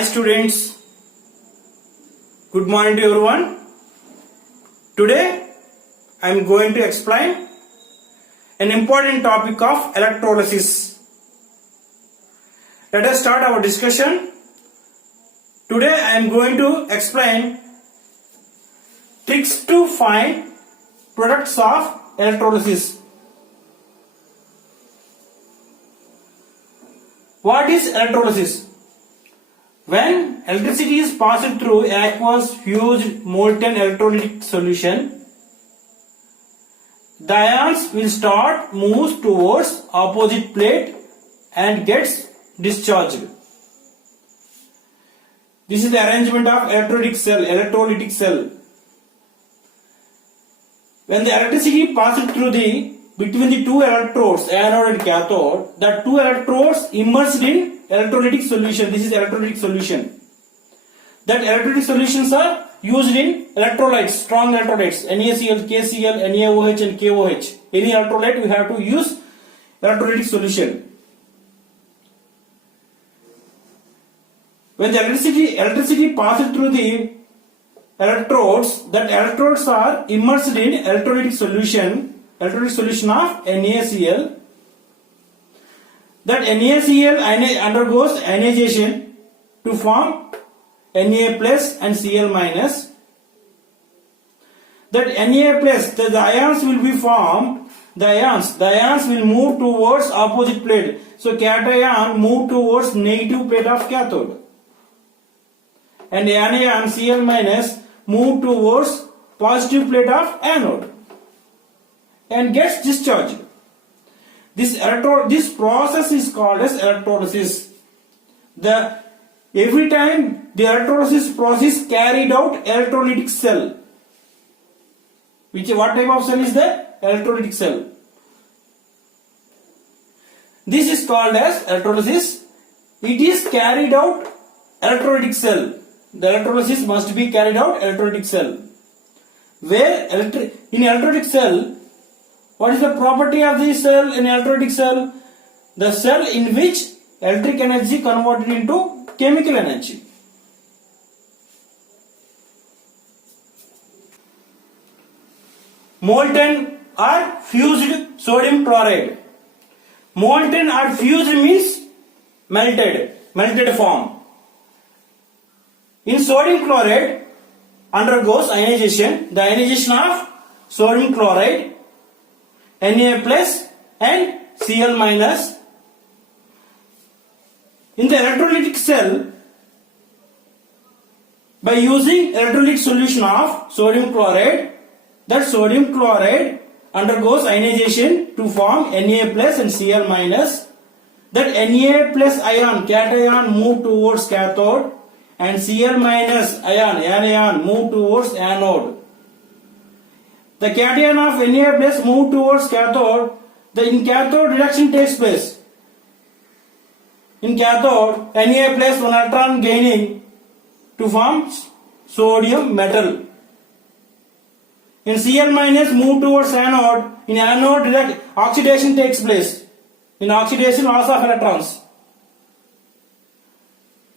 Hi students, good morning to everyone. Today I am going to explain an important topic of electrolysis. Let us start our discussion. Today I am going to explain tricks to find products of electrolysis. What is electrolysis? When electricity is passed through aqueous fused molten electrolytic solution, the ions will start moves towards opposite plate and gets discharged. This is the arrangement of electrolytic cell. When the electricity passes through between the two electrodes, anode and cathode, the two electrodes immersed in electrolytic solution. This is electrolytic solution. That electrolytic solutions are used in electrolytes, strong electrolytes, NaCl, KCl, NaOH and KOH. Any electrolyte we have to use electrolytic solution. When the electricity passes through the electrodes, that electrodes are immersed in electrolytic solution of NaCl. That NaCl undergoes ionization to form Na plus and Cl minus. That Na plus, the ions will be formed. The ions will move towards opposite plate. So cation move towards negative plate of cathode, and anion Cl minus move towards positive plate of anode and gets discharged. This process is called as electrolysis. Every time the electrolysis process carried out electrolytic cell. What type of cell is the electrolytic cell? This is called as electrolysis. It is carried out electrolytic cell. The electrolysis must be carried out electrolytic cell. Where in electrolytic cell, what is the property of the cell in electrolytic cell? The cell in which electric energy converted into chemical energy. Molten or fused sodium chloride. Molten or fused means melted form. In sodium chloride undergoes ionization. The ionization of sodium chloride, Na plus and Cl minus. In the electrolytic cell, by using electrolytic solution of sodium chloride, that sodium chloride undergoes ionization to form Na plus and Cl minus. That Na plus ion, cation, move towards cathode, and Cl minus ion, anion, move towards anode. The cation of Na plus move towards cathode. In cathode reduction takes place. In cathode, Na plus one electron gaining to form sodium metal. In Cl minus move towards anode. In anode oxidation takes place. In oxidation loss of electrons.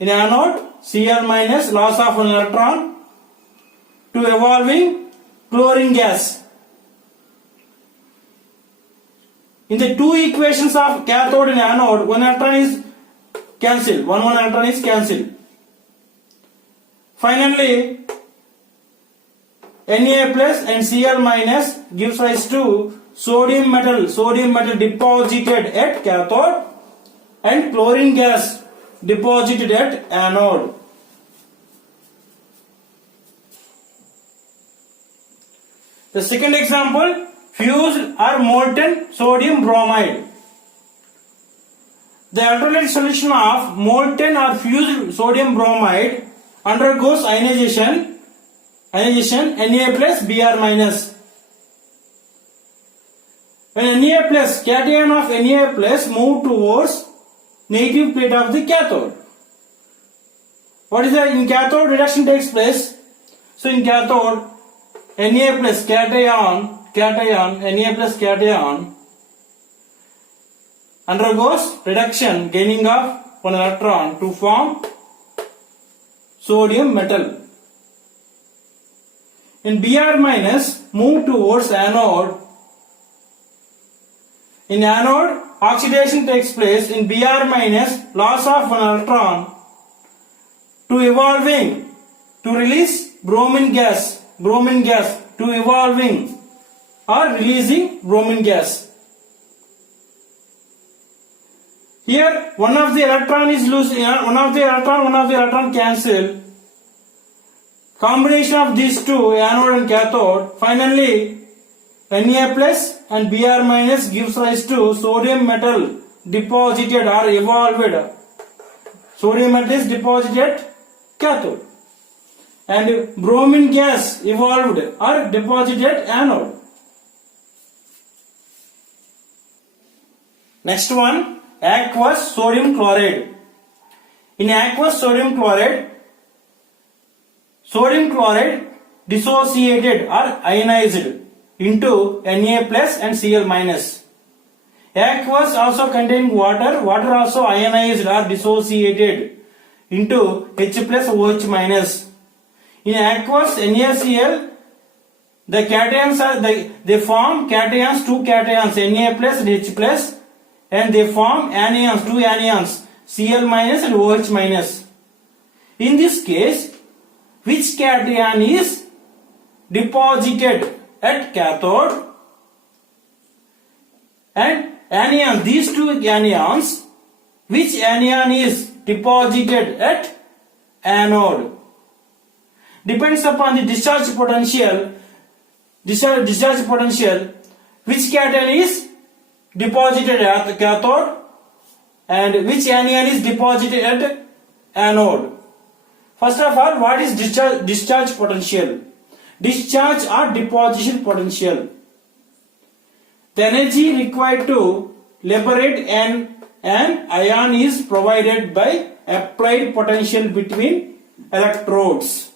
In anode, Cl minus loss of an electron to evolving chlorine gas. In the two equations of cathode and anode, one electron is cancelled. One electron is cancelled. Finally, Na plus and Cl minus gives rise to sodium metal deposited at cathode and chlorine gas deposited at anode. The second example, fused or molten sodium bromide. The electrolytic solution of molten or fused sodium bromide undergoes ionization Na plus Br minus. When Na plus, cation of Na plus move towards negative plate of the cathode. What is that? In cathode reduction takes place. So in cathode, Na plus cation, Na plus cation undergoes reduction, gaining of one electron to form sodium metal. In Br minus, move towards anode. In anode, oxidation takes place. In Br minus, loss of an electron to evolving to release bromine gas to evolving or releasing bromine gas. Here one of the electron is loose, one of the electron cancel. Combination of these two, anode and cathode, finally Na plus and Br minus gives rise to sodium metal deposited or evolved. Sodium metal is deposited cathode and bromine gas evolved or deposited anode. Next one, aqueous sodium chloride. In aqueous sodium chloride dissociated or ionized into Na plus and Cl minus. Aqueous also containing water also ionized or dissociated into H plus OH minus. In aqueous NaCl, the cations are they form cations, two cations Na plus and H plus, and they form anions, two anions Cl minus and OH minus. In this case, which cation is deposited at cathode and anion, these two anions, which anion is deposited at anode? Depends upon the discharge potential, which cation is deposited at the cathode and which anion is deposited at anode. First of all, what is discharge potential? Discharge or deposition potential. The energy required to liberate an ion is provided by applied potential between electrodes.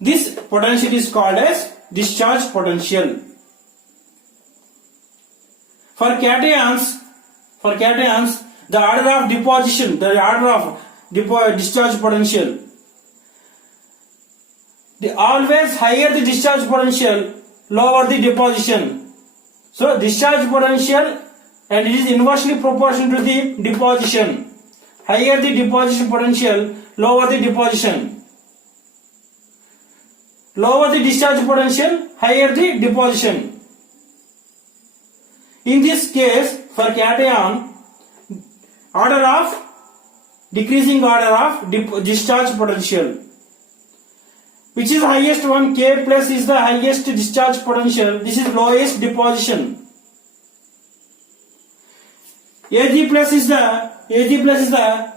This potential is called as discharge potential. For cations, the order of deposition, the order of discharge potential. Always higher the discharge potential, lower the deposition. So discharge potential, and it is inversely proportional to the deposition. Higher the deposition potential, lower the deposition. Lower the discharge potential, higher the deposition. In this case, for cation, decreasing order of discharge potential. Which is the highest one? K plus is the highest discharge potential. This is lowest deposition. Ag plus is the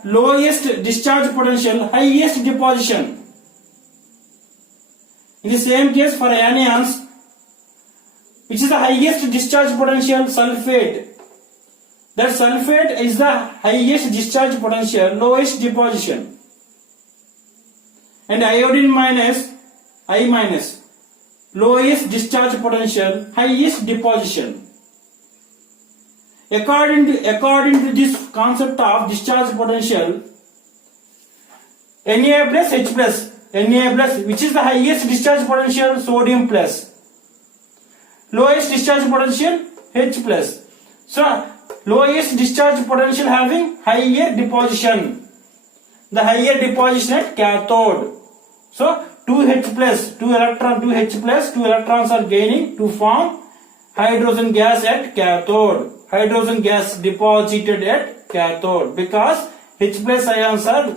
lowest discharge potential, highest deposition. In the same case for anions, which is the highest discharge potential? Sulfate. That sulfate is the highest discharge potential, lowest deposition. And iodine minus, I minus, lowest discharge potential, highest deposition. According to this concept of discharge potential, Na plus H plus, which is the highest discharge potential? Sodium plus. Lowest discharge potential? H plus. So lowest discharge potential having higher deposition. The higher deposition at cathode. So 2H plus, 2 electrons are gaining to form hydrogen gas at cathode. Hydrogen gas deposited at cathode because H plus ions are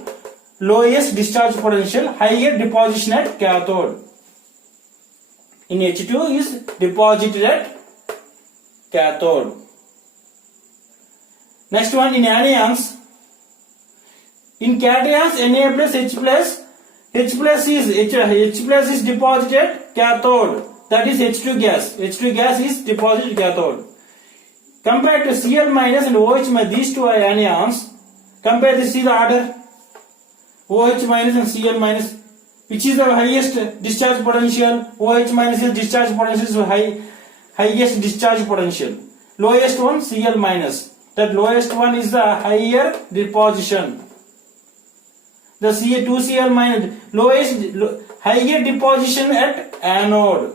lowest discharge potential, higher deposition at cathode. In H2 is deposited at cathode. Next one, in anions, in cations Na plus H plus is deposited at cathode. That is H2 gas. H2 gas is deposited cathode. Compared to Cl minus and OH minus, these two anions, compare this, see the order. OH minus and Cl minus, which is the highest discharge potential? OH minus is discharge potential is highest discharge potential. Lowest one Cl minus. That lowest one is the higher deposition. The Ca2Cl minus higher deposition at anode.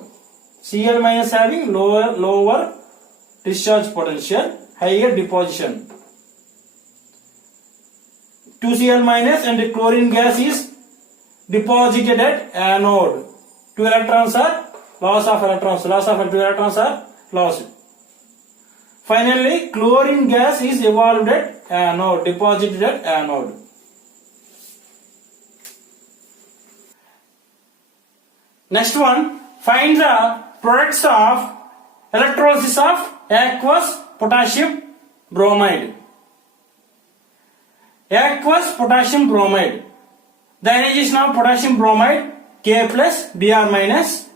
Cl minus having lower discharge potential, higher deposition. 2Cl minus and the chlorine gas is deposited at anode. 2 electrons are loss of electrons. Loss of 2 electrons are lost. Finally, chlorine gas is evolved at anode, deposited at anode. Next one, find the products of electrolysis of aqueous potassium bromide. Aqueous potassium bromide. The ionization of potassium bromide K plus Br minus.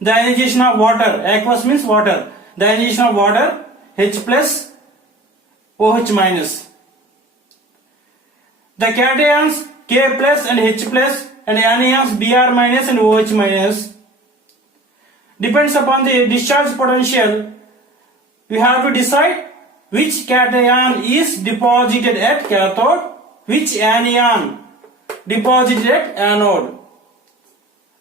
The ionization of water, aqueous means water. The ionization of water H plus OH minus. The cations K plus and H plus and anions Br minus and OH minus. Depends upon the discharge potential. We have to decide which cation is deposited at cathode, which anion deposited at anode.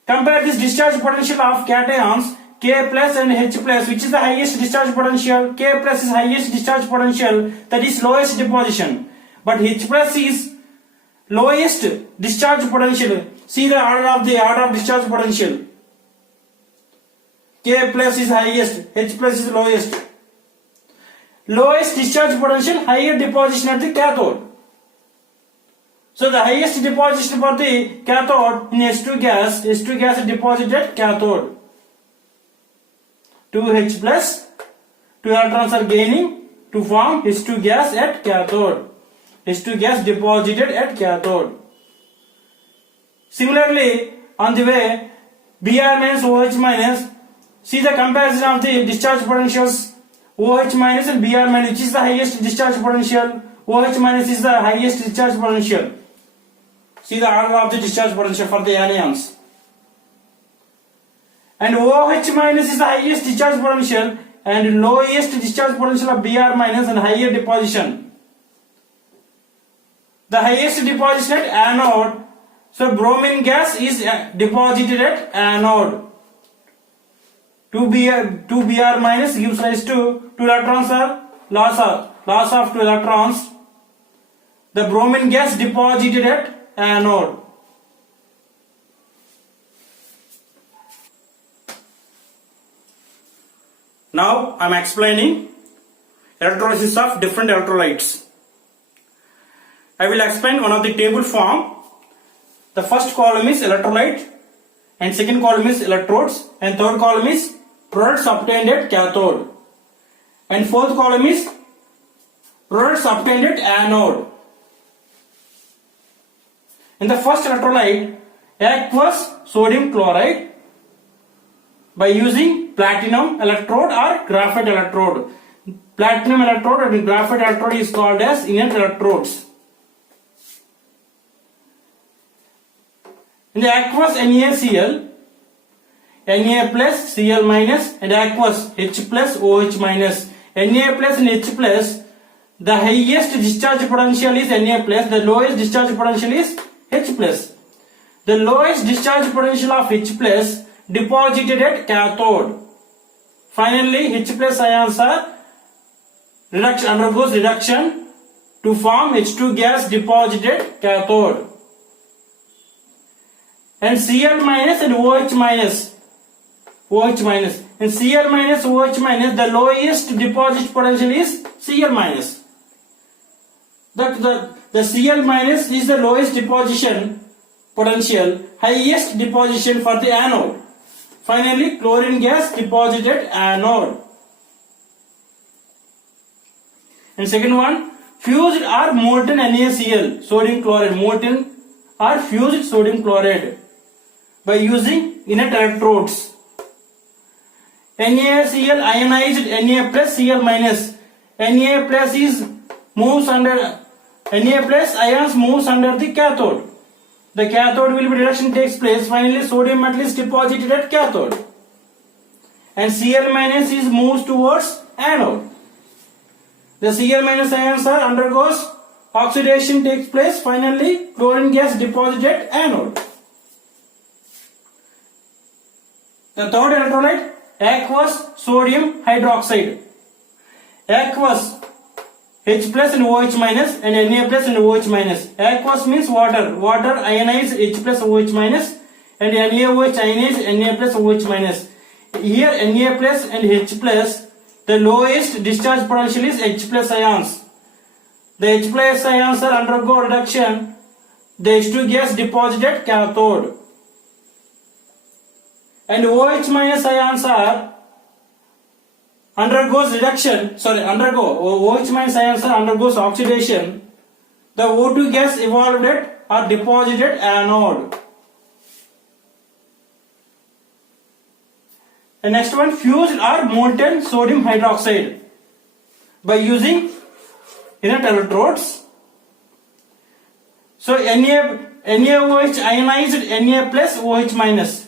Compare this discharge potential of cations K plus and H plus, which is the highest discharge potential. K plus is highest discharge potential, that is lowest deposition. But H plus is lowest discharge potential. See the order of discharge potential. K plus is highest, H plus is lowest. Lowest discharge potential, higher deposition at the cathode. So the highest deposition for the cathode in H2 gas is deposited at cathode. 2H plus, 2 electrons are gaining to form H2 gas at cathode. H2 gas deposited at cathode. Similarly, on the way, Br minus OH minus, see the comparison of the discharge potentials. OH minus and Br minus, which is the highest discharge potential? OH minus is the highest discharge potential. See the order of the discharge potential for the anions. And OH minus is the highest discharge potential and lowest discharge potential of Br minus and higher deposition. The highest deposition at anode. So bromine gas is deposited at anode. 2Br minus gives rise to 2 electrons are loss of 2 electrons. The bromine gas deposited at anode. Now I am explaining electrolysis of different electrolytes. I will explain one of the table form. The first column is electrolyte and second column is electrodes and third column is products obtained at cathode and fourth column is products obtained at anode. In the first electrolyte, aqueous sodium chloride, by using platinum electrode or graphite electrode. Platinum electrode and graphite electrode is called as inert electrodes. In the aqueous NaCl, Na plus Cl minus and aqueous H plus OH minus. Na plus and H plus, the highest discharge potential is Na plus, the lowest discharge potential is H plus. The lowest discharge potential of H plus deposited at cathode. Finally, H plus ions are undergoes reduction to form H2 gas deposited at cathode. And Cl minus and OH minus. And Cl minus OH minus, the lowest deposit potential is Cl minus. The Cl minus is the lowest deposition potential, highest deposition for the anode. Finally, chlorine gas deposited anode. And second one, fused or molten NaCl, sodium chloride, molten or fused sodium chloride by using inert electrodes. NaCl ionized Na plus Cl minus. Na plus ions moves under the cathode. The cathode will be reduction takes place. Finally, sodium metal is deposited at cathode. And Cl minus moves towards anode. The Cl minus ions undergoes oxidation takes place. Finally, chlorine gas deposited at anode. The third electrolyte, aqueous sodium hydroxide. Aqueous, H plus and OH minus, and Na plus and OH minus. Aqueous means water. Water ionized H plus OH minus, and NaOH ionized Na plus OH minus. Here Na plus and H plus, the lowest discharge potential is H plus ions. The H plus ions are undergo reduction. The H2 gas deposited at cathode. And OH minus ions are OH minus ions are undergoes oxidation. The O2 gas evolved at or deposited at anode. The next one, fused or molten sodium hydroxide. By using inert electrodes. So NaOH ionized Na plus OH minus.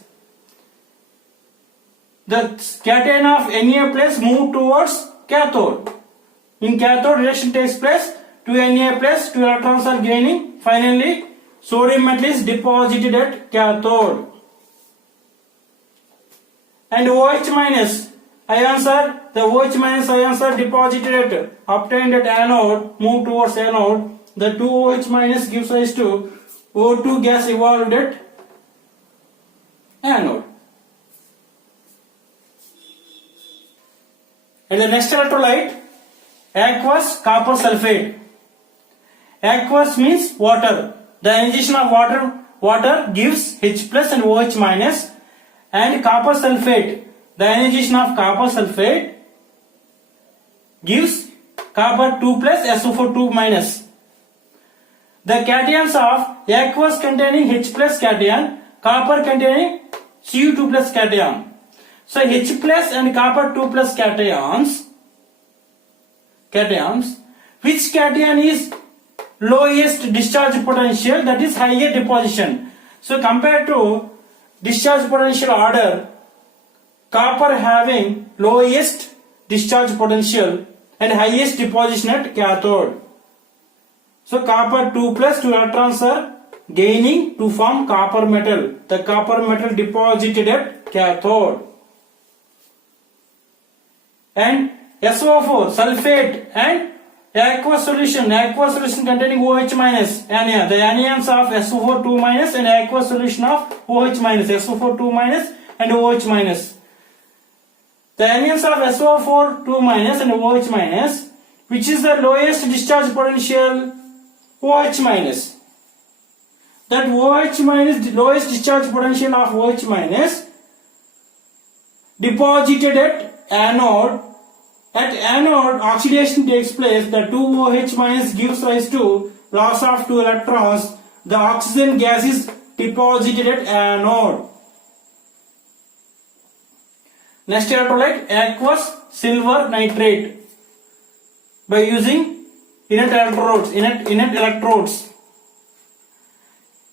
The cation of Na plus move towards cathode. In cathode, reaction takes place. 2 Na plus 2 electrons are gaining. Finally, sodium metal is deposited at cathode. And OH minus ions are deposited at obtained at anode, move towards anode. The 2 OH minus gives rise to O2 gas evolved at anode. And the next electrolyte, aqueous copper sulfate. Aqueous means water. The ionization of water gives H plus and OH minus. And copper sulfate, the ionization of copper sulfate gives copper 2 plus SO4 2 minus. The cations of aqueous containing H plus cation, copper containing Cu2 plus cation. So H plus and copper 2 plus cations, which cation is lowest discharge potential, that is higher deposition. So compared to discharge potential order, copper having lowest discharge potential and highest deposition at cathode. So copper 2 plus 2 electrons are gaining to form copper metal. The copper metal deposited at cathode. And SO4 sulfate and aqueous solution containing OH minus, Na. The anions of SO4 2 minus and aqueous solution of OH minus, SO4 2 minus and OH minus. The anions of SO4 2 minus and OH minus, which is the lowest discharge potential, OH minus. That OH minus, the lowest discharge potential of OH minus, deposited at anode. At anode, oxidation takes place. The 2 OH minus gives rise to loss of 2 electrons. The oxygen gas is deposited at anode. Next electrolyte, aqueous silver nitrate. By using inert electrodes.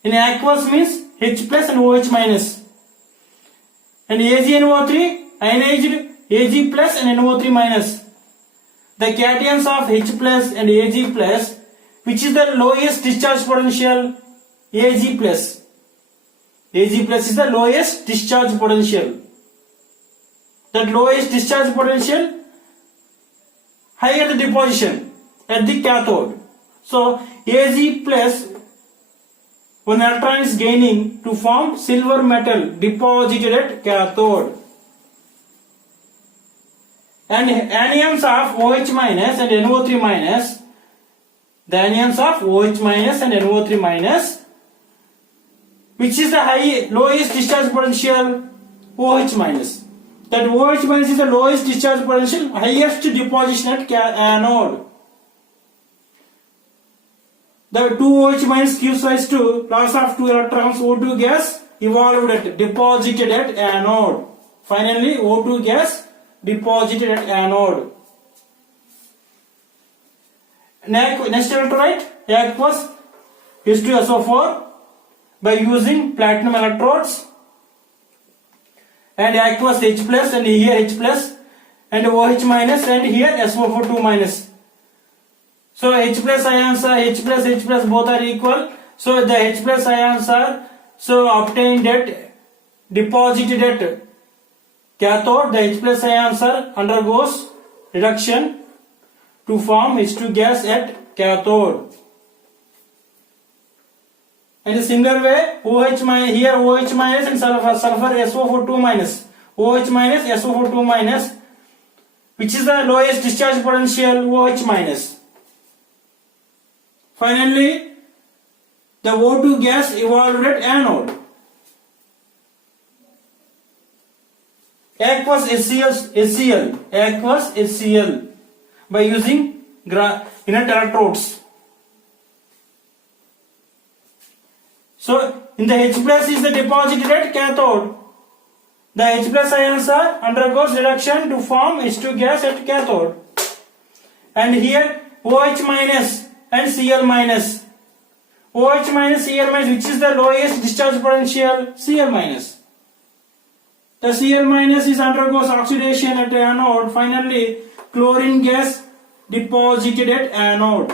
In aqueous means H plus and OH minus. And AgNO3 ionized Ag plus and NO3 minus. The cations of H plus and Ag plus, which is the lowest discharge potential, Ag plus. Ag plus is the lowest discharge potential. That lowest discharge potential, higher the deposition at the cathode. So Ag plus, one electron is gaining to form silver metal deposited at cathode. And anions of OH minus and NO3 minus, the anions of OH minus and NO3 minus, which is the lowest discharge potential, OH minus. That OH minus is the lowest discharge potential, highest deposition at anode. The 2 OH minus gives rise to loss of 2 electrons. O2 gas evolved at, deposited at anode. Finally, O2 gas deposited at anode. Next electrolyte, aqueous H2SO4 by using platinum electrodes, and aqueous H plus and here H plus and OH minus and here SO4 2 minus. So H plus ions are H plus both are equal. So the H plus ions are obtained at deposited at cathode. The H plus ions are undergoes reduction to form H2 gas at cathode. In a similar way, OH minus here OH minus and sulfur SO42 minus OH minus SO42 minus, which is the lowest discharge potential OH minus. Finally, the O2 gas evolved at anode. Aqueous HCl by using inert electrodes. So in the H plus is the deposited at cathode. The H plus ions are undergoes reduction to form H2 gas at cathode. And here OH minus and Cl minus. OH minus Cl minus, which is the lowest discharge potential, Cl minus. The Cl minus is undergoes oxidation at anode. Finally, chlorine gas deposited at anode.